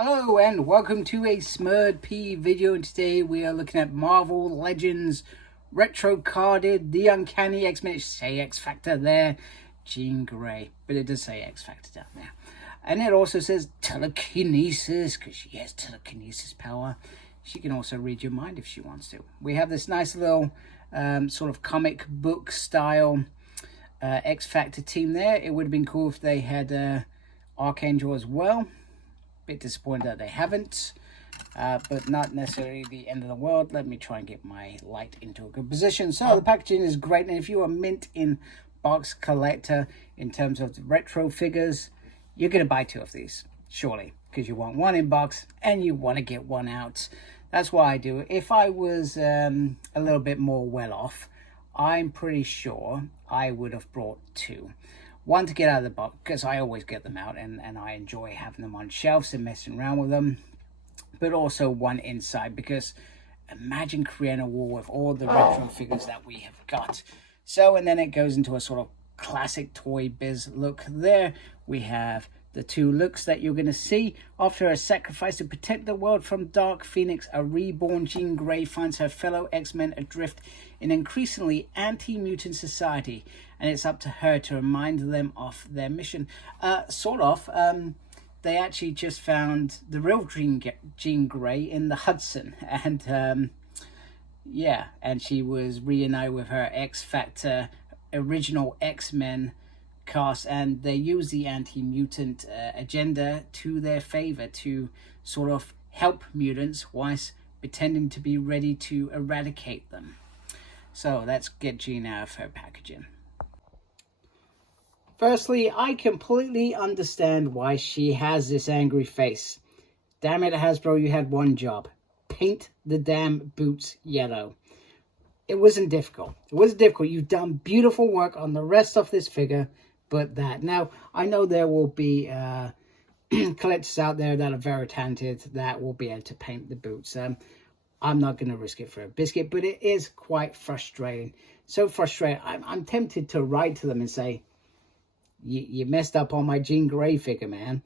Hello and welcome to a smerdp video, and today we are looking at Marvel Legends retro carded The Uncanny X-Men. Say X Factor there, Jean Grey, but it does say X Factor down there. And it also says telekinesis, because she has telekinesis power. She can also read your mind if she wants to. We have this nice little sort of comic book style X Factor team there. It would have been cool if they had Archangel as well. Bit disappointed that they haven't, but not necessarily the end of the world. Let me try and get my light into a good position. So the packaging is great, and if you are mint in box collector in terms of the retro figures, you're going to buy two of these, surely, because you want one in box and you want to get one out. That's why I do it. If I was a little bit more well off, I'm pretty sure I would have brought two. One to get out of the box, because I always get them out and I enjoy having them on shelves and messing around with them. But also one inside, because imagine creating a wall with all the retro figures that we have got. So, and then it goes into a sort of classic Toy Biz look there. We have the two looks that you're going to see. After a sacrifice to protect the world from Dark Phoenix, a reborn Jean Grey finds her fellow X-Men adrift in an increasingly anti-mutant society, and it's up to her to remind them of their mission. They actually just found the real Jean Grey in the Hudson, and yeah, and she was reunited with her X Factor original X-Men cast, and they use the anti-mutant agenda to their favor to sort of help mutants whilst pretending to be ready to eradicate them. So let's get Jean out of her packaging. Firstly, I completely understand why she has this angry face. Damn it, Hasbro, you had one job. Paint the damn boots yellow. It wasn't difficult. It wasn't difficult. You've done beautiful work on the rest of this figure, but that. Now, I know there will be collectors out there that are very talented that will be able to paint the boots. I'm not going to risk it for a biscuit, but it is quite frustrating. So frustrating. I'm tempted to write to them and say, you messed up on my Jean Grey figure, man.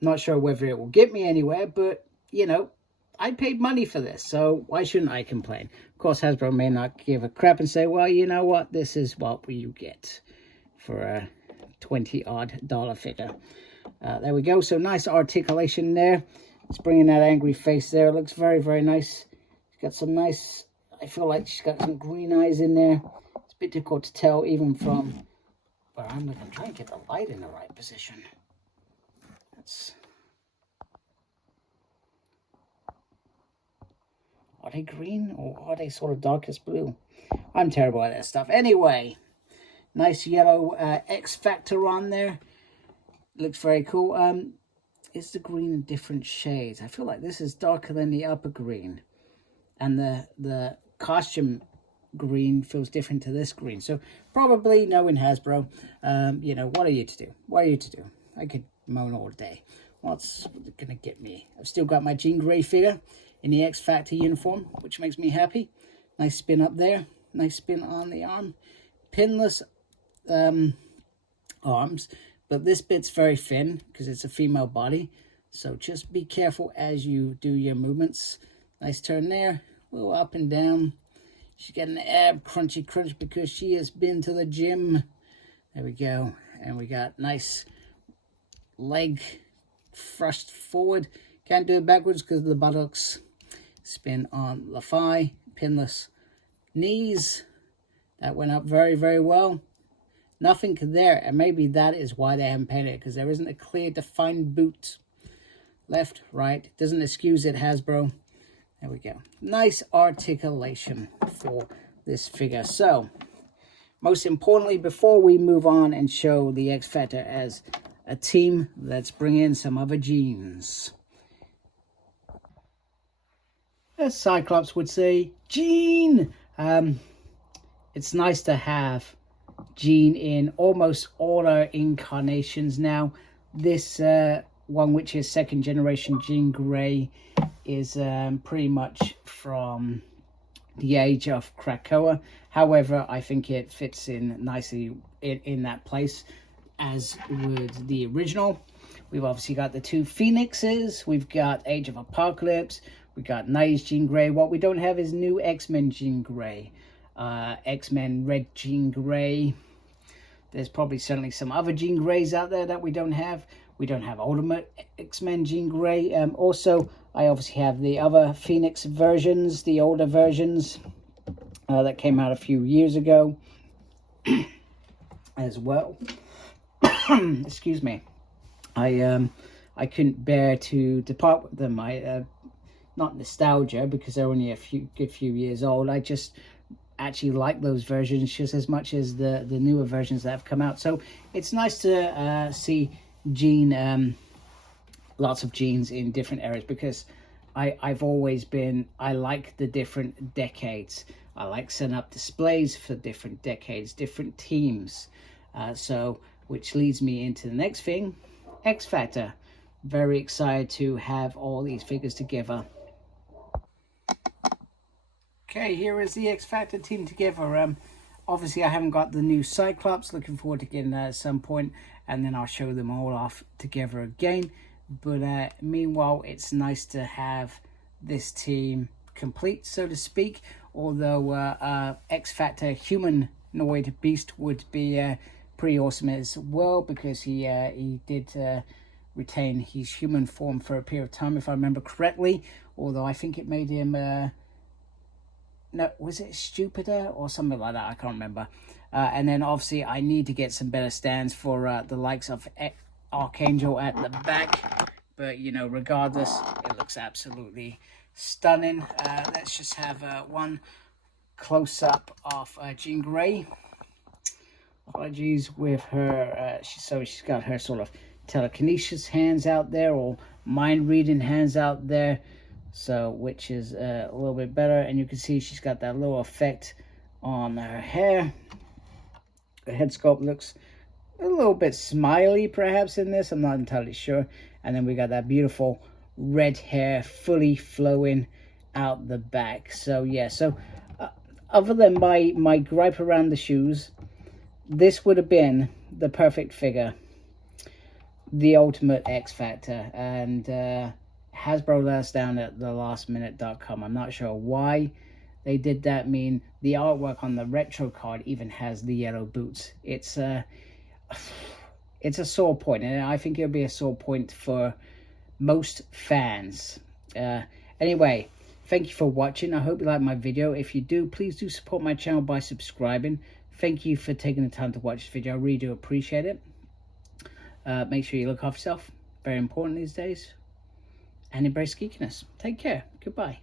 Not sure whether it will get me anywhere, but, you know, I paid money for this, so why shouldn't I complain? Of course, Hasbro may not give a crap and say, well, you know what, this is what you get for a $20-odd figure. There we go. So nice articulation there. It's bringing that angry face there. It looks very, very nice. She's got some nice, I feel like she's got some green eyes in there. It's a bit difficult to tell even from where I'm looking. I'm trying to get the light in the right position. Are they green or are they sort of darkest blue? I'm terrible at that stuff. Anyway, nice yellow X Factor on there. Looks very cool. Is the green in different shades? I feel like this is darker than the upper green, and the costume green feels different to this green. So probably knowing Hasbro, you know, what are you to do? What are you to do? I could moan all day. What's gonna get me? I've still got my Jean Grey figure in the X Factor uniform, which makes me happy. Nice spin up there. Nice spin on the arm. Pinless arms. But this bit's very thin because it's a female body. So just be careful as you do your movements. Nice turn there. A little up and down. She's got an ab crunchy crunch because she has been to the gym. There we go. And we got nice leg thrust forward. Can't do it backwards because of the buttocks. Spin on the thigh. Pinless knees. That went up very, very well. Nothing there, and maybe that is why they haven't painted it, because there isn't a clear defined boot. Left, right, doesn't excuse it, Hasbro. There we go. Nice articulation for this figure. So, most importantly, before we move on and show the X Factor as a team, let's bring in some other Jeans. As Cyclops would say, Jean! It's nice to have Jean in almost all her incarnations now. This one, which is second generation Jean Grey, is pretty much from the age of Krakoa. However, I think it fits in nicely in that place, as would the original. We've obviously got the 2 Phoenixes. We've got Age of Apocalypse. We've got 90s Jean Grey. What we don't have is new X-Men Jean Grey. X-Men Red Jean Grey. There's probably certainly some other Jean Greys out there that we don't have. We don't have Ultimate X-Men Jean Grey. Also, I obviously have the other Phoenix versions, the older versions that came out a few years ago as well. Excuse me. I couldn't bear to depart with them. Not nostalgia, because they're only a good few years old. I just actually like those versions just as much as the newer versions that have come out. So it's nice to see Jean, lots of Jeans in different eras, because I've always been, I like the different decades. I like setting up displays for different decades, different teams. So which leads me into the next thing, X Factor. Very excited to have all these figures together. Okay, here is the X Factor team together. Obviously I haven't got the new Cyclops. Looking forward to getting that at some point, and then I'll show them all off together again. But meanwhile, it's nice to have this team complete, so to speak. Although X Factor Humanoid Beast would be pretty awesome as well, because he did retain his human form for a period of time, if I remember correctly. Although I think it made him no, was it stupider or something like that? I can't remember. And then obviously I need to get some better stands for the likes of Archangel at the back. But you know, regardless, it looks absolutely stunning. Let's just have one close up of Jean Grey. Apologies with her. She's got her sort of telekinesis hands out there, or mind reading hands out there. So, which is a little bit better, and you can see she's got that little effect on her hair. The head sculpt looks a little bit smiley, perhaps, in this. I'm not entirely sure. And then we got that beautiful red hair, fully flowing out the back. So, yeah. So, other than my gripe around the shoes, this would have been the perfect figure. The ultimate X Factor. And Hasbro let us down at thelastminute.com. I'm not sure why they did that. I mean, the artwork on the retro card even has the yellow boots. It's a sore point, and I think it'll be a sore point for most fans. Anyway, thank you for watching. I hope you like my video. If you do, please do support my channel by subscribing. Thank you for taking the time to watch this video. I really do appreciate it. Make sure you look after yourself. Very important these days. And embrace geekiness. Take care. Goodbye.